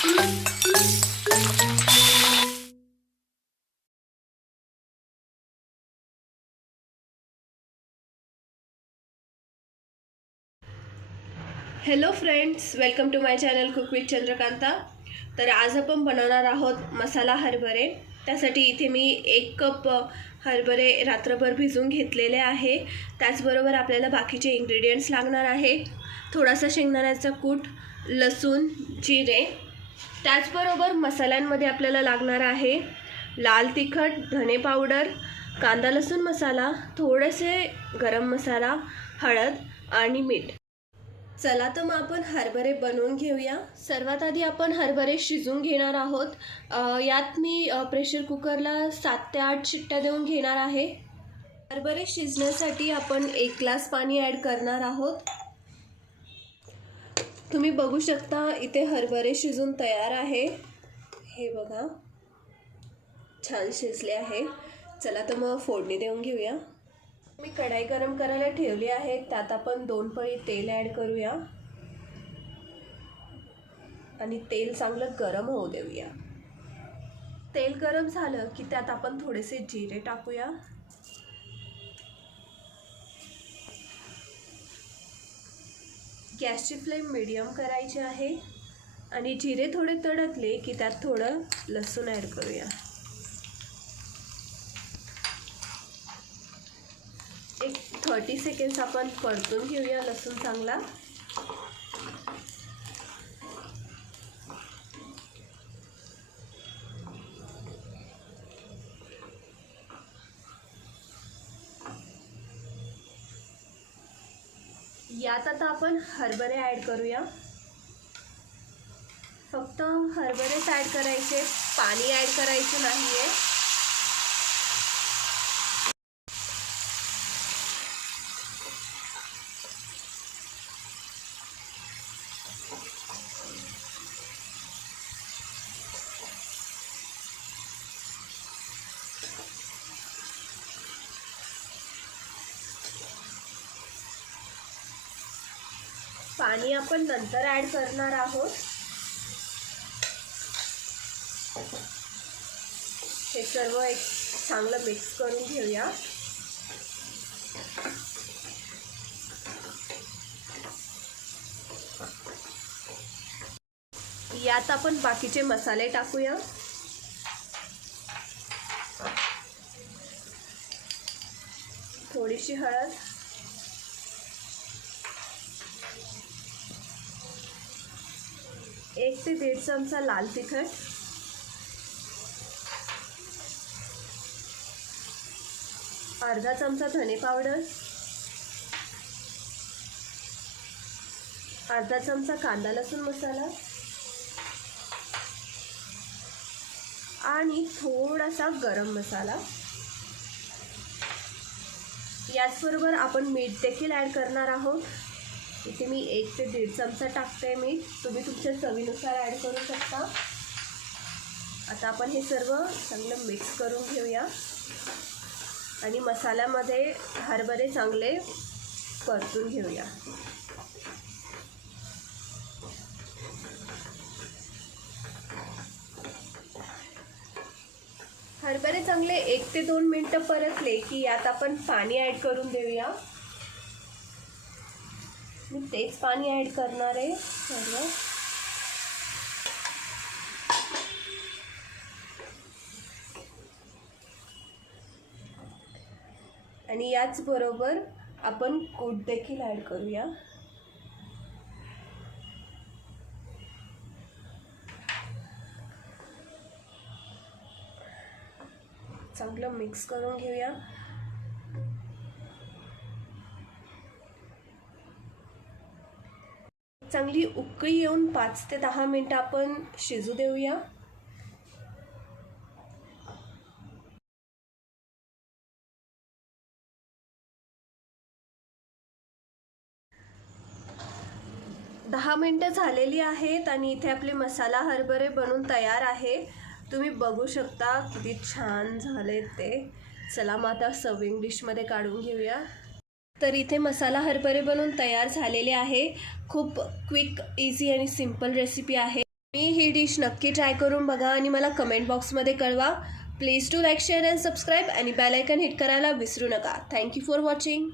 Hello friends, welcome to my channel cook with Chandrakanta. तर आज आपण बनवणार आहोत मसाला हरभरे। त्यासाठी इथे मी 1 कप हरभरे रात्रभर भिजवून घेतलेले आहे। त्याचबरोबर आपल्याला बाकीचे इंग्रेडियंट्स लागणार आहे। थोडासा शेंगदाण्याचा कूट, लसूण, जिरे। त्याचबरोबर मसाल्यांमध्ये आपल्याला लागणार आहे लाल तिखट, धने पावडर, कांदा लसूण मसाला, थोडेसे गरम मसाला, हळद आणि मीठ। चला तर मग आपण हरभरे बनवून घेऊया। सर्वात आधी आपण हरभरे शिजवून घेणार आहोत। यात मी प्रेशर कुकरला 7 ते 8 शिट्ट्या देऊन घेणार आहे। हरभरे शिजण्यासाठी आपण 1 ग्लास पाणी ॲड करणार आहोत। तुम्ही बघू शकता इथे हरभरे शिजून तयार आहे। हे बघा, छान शिजले आहे। चला तर मग फोडणी देऊन घेऊया। मी कढाई गरम करायला ठेवली आहे। त्यात आपण 2 पळी तेल ॲड करूया आणि तेल चांगलं गरम होऊ देऊया। तेल गरम झालं की त्यात आपण थोडेसे जिरे टाकूया। गॅसची फ्लेम मीडियम करायची आहे आणि जिरे थोडे तडकले की त्यात थोडं लसूण ॲड करूया। एक 30 सेकंड्स आपण परतून घेऊया लसूण चांगला। यात आता आपण हरभरे ॲड करूया। फक्त हरभरेच ॲड करायचे, पाणी ॲड करायचं नाहीये। पाणी आपण नंतर ॲड करणार आहोत। हे सर्व एक चांगलं मिक्स करून घेऊया। यात आपण बाकीचे मसाले टाकूया। थोडीशी हळद, 1 ते 1.5 चमचा लाल तिखट, अर्धा चमचा धने पावडर, अर्धा चमचा कांदा लसूण मसाला आणि थोडासा गरम मसाला। याचबरोबर आपण मीठ देखील ॲड करणार आहोत। इथे मी 1 ते 1.5 चमचा टाकते मीठ, तुम्ही तुमच्या चवीनुसार ॲड करू शकता। आता आपण हे सर्व चांगलं मिक्स करून घेऊया आणि मसाल्यामध्ये हरभरे चांगले परतून घेऊया। हरभरे चांगले 1 ते 2 मिनिटं परतले की यात आपण पाणी ॲड करून देऊया। मी तेच पाणी ॲड करणार आहे सर्व। आणि याच बरोबर आपण कूट देखील ॲड करूया। चांगलं मिक्स करून घेऊया। चांगली उकळी येऊन 5 ते 10 मिनिटं आपण शिजू देऊया। दहा मिनिटं झालेली आहेत आणि इथे आपले मसाला हरभरे बनून तयार आहे। तुम्ही बघू शकता किती छान झाले ते। चला मग आता सर्विंग डिशमध्ये काढून घेऊया। तर इथे मसाला हरभरे बनवून तयार झालेले आहे। खूप क्विक, इझी आणि सिंपल रेसिपी आहे। मी ही डिश नक्की ट्राय करून बघा आणि मला कमेंट बॉक्समध्ये कळवा. Please do like share and subscribe आणि बेल आयकन हिट करायला विसरू नका. Thank you for watching.